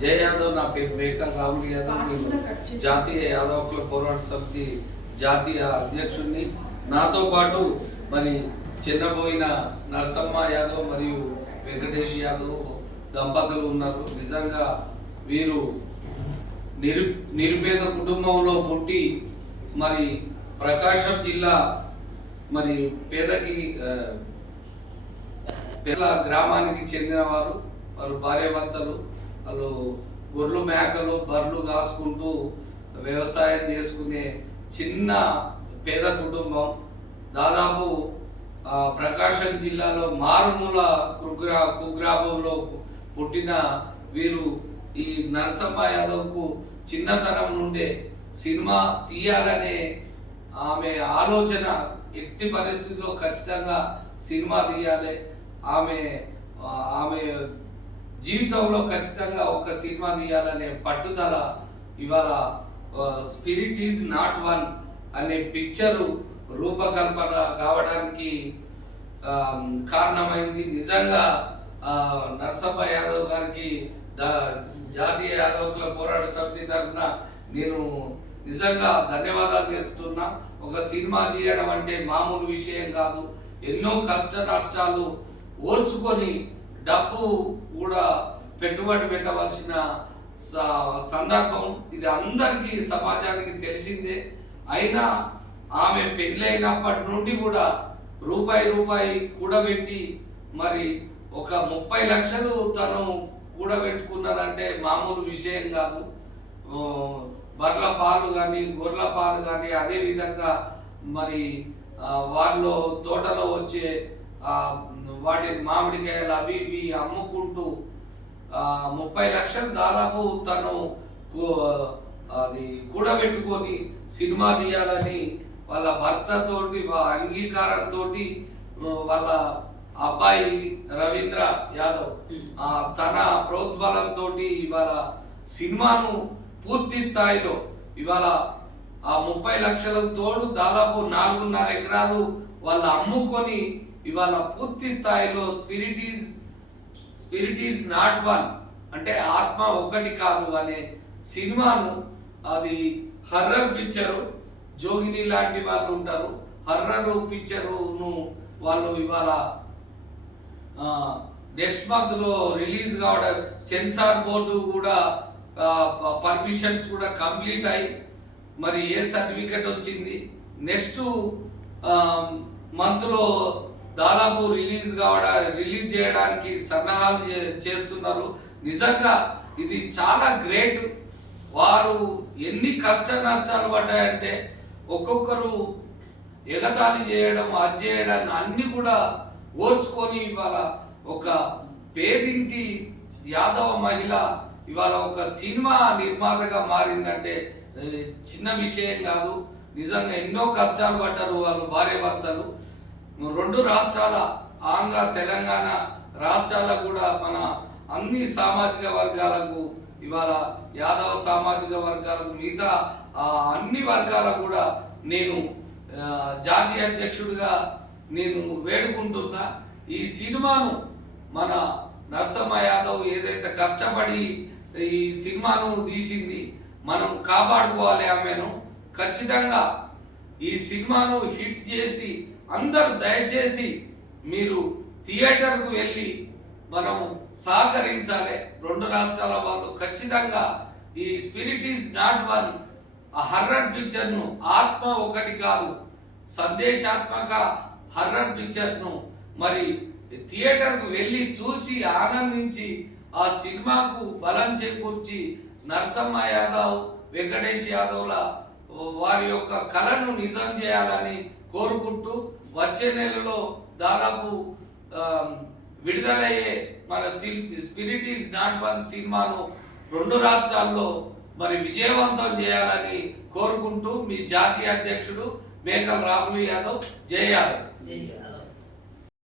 జయ యాదవ్ నా పేరు మేకల్ రాహుల్ యాదవ్. జాతీయ యాదవ్ కుల పోరాట సమితి జాతీయ అధ్యక్షుడిని నాతో పాటు మరి చిన్నబోయిన నరసమ్మ యాదవ్ మరియు వెంకటేష్ యాదవ్ దంపతులు ఉన్నారు. నిజంగా వీరు నిరు నిరుపేద కుటుంబంలో పుట్టి మరి ప్రకాశం జిల్లా మరి పేదకి పేద గ్రామానికి చెందిన వారు వారు భార్యాభర్తలు. వాళ్ళు గొర్రెలు మేకలు బర్రెలు కాసుకుంటూ వ్యవసాయం చేసుకునే చిన్న పేద కుటుంబం. దాదాపు ప్రకాశం జిల్లాలో మారుమూల కుగ్రా కుగ్రామంలో పుట్టిన వీరు ఈ నరసమ్మ యాదవ్కు చిన్నతనం నుండే సినిమా తీయాలనే ఆమె ఆలోచన ఎట్టి పరిస్థితుల్లో ఖచ్చితంగా సినిమా తీయాలి. ఆమె ఆమె జీవితంలో ఖచ్చితంగా ఒక సినిమా తీయాలనే పట్టుదల ఇవాళ స్పిరిట్ ఈజ్ నాట్ వన్ అనే పిక్చరు రూపకల్పన కావడానికి కారణమైంది. నిజంగా ఆ, నరసప్ప యాదవ్ గారికి జాతీయ యాదవ్ పోరాట సమితి తరఫున నేను నిజంగా ధన్యవాదాలు తెలుపుతున్నా. ఒక సినిమా చేయడం అంటే మామూలు విషయం కాదు. ఎన్నో కష్ట నష్టాలు ఓర్చుకొని డబ్బు కూడా పెట్టుబడి పెట్టవలసిన స- సందర్భం ఇది అందరికీ సమాజానికి తెలిసిందే. అయినా ఆమె పెళ్ళైనప్పటి నుండి కూడా రూపాయి రూపాయి కూడబెట్టి మరి ఒక ముప్పై లక్షలు తను కూడబెట్టుకున్నదంటే మామూలు విషయం కాదు. బర్ల పాలు కానీ గొర్రెల పాలు కానీ అదే విధంగా మరి వాళ్ళు తోటలో వచ్చే వాటి మామిడికాయలు అవి ఇవి అమ్ముకుంటూ ముప్పై లక్షలు దాదాపు తను అది కూడబెట్టుకొని సినిమా తీయాలని వాళ్ళ భర్తతోటి అంగీకారంతో వాళ్ళ అబ్బాయి రవీంద్ర యాదవ్ ఆ, తన ప్రోద్బలంతో ఇవాళ సినిమాను పూర్తి స్థాయిలో ఇవాళ ఆ ముప్పై లక్షలకు తోడు దాదాపు నాలుగున్నర ఎకరాలు వాళ్ళు అమ్ముకొని ఇవాళ పూర్తి స్థాయిలో spirit is spirit is not one అంటే ఆత్మ ఒకటి కాదు అనే సినిమాను అది హర్రర్ పిక్చరు జోగిని లాంటి వాళ్ళు ఉంటారు. హర్రర్ పిక్చరును వాళ్ళు ఇవాళ నెక్స్ట్ మంత్లో రిలీజ్ కావడం సెన్సార్ బోర్డు కూడా పర్మిషన్స్ కూడా కంప్లీట్ అయ్యి మరి ఏ సర్టిఫికెట్ వచ్చింది? నెక్స్ట్ మంత్లో దాదాపు రిలీజ్ కావడా రిలీజ్ చేయడానికి సన్నాహాలు చే- చేస్తున్నారు. నిజంగా ఇది చాలా గ్రేట్. వారు ఎన్ని కష్ట నష్టాలు పడ్డాయంటే ఒక్కొక్కరు ఎగతాళి చేయడం అది చేయడం అన్ని కూడా ఓర్చుకొని ఇవాళ ఒక పేదింటి యాదవ మహిళ ఇవాళ ఒక సినిమా నిర్మాతగా మారిందంటే చిన్న విషయం కాదు. నిజంగా ఎన్నో కష్టాలు పడ్డారు వాళ్ళు భార్య భర్తలు రెండు రాష్ట్రాల ఆంధ్ర తెలంగాణ రాష్ట్రాలకు కూడా మన అన్ని సామాజిక వర్గాలకు ఇవాళ యాదవ సామాజిక వర్గాలకు మిగతా ఆ, అన్ని వర్గాలకు కూడా నేను జాతీయ అధ్యక్షుడిగా నేను వేడుకుంటున్నా. ఈ సినిమాను మన నరసమ్మ యాదవ్ ఏదైతే కష్టపడి ఈ సినిమాను తీసింది మనం కాపాడుకోవాలి ఆమెను. ఖచ్చితంగా ఈ సినిమాను హిట్ చేసి అందరూ దయచేసి మీరు థియేటర్కు వెళ్ళి మనం సహకరించాలి. రెండు రాష్ట్రాల వాళ్ళు ఖచ్చితంగా ఈ స్పిరిట్ ఈజ్ నాట్ వన్ ఆ హర్రర్ పిక్చర్ను ఆత్మ ఒకటి కాదు సందేశాత్మక హర్రర్ పిక్చర్ను మరి థియేటర్కు వెళ్ళి చూసి ఆనందించి ఆ సినిమాకు బలం చేకూర్చి నరసమ్మ యాదవ్ వెంకటేష్ యాదవ్ల వారి యొక్క కళను నిజం చేయాలని కోరుకుంటూ వచ్చే నెలలో దాదాపు విడుదలయ్యే మన స్పిరిట్ ఈస్ నాట్ వన్ సినిమాను రెండు రాష్ట్రాల్లో మరి విజయవంతం చేయాలని కోరుకుంటూ మీ జాతీయ అధ్యక్షుడు మేకల్ రాములు యాదవ్. జయ యాదవ్.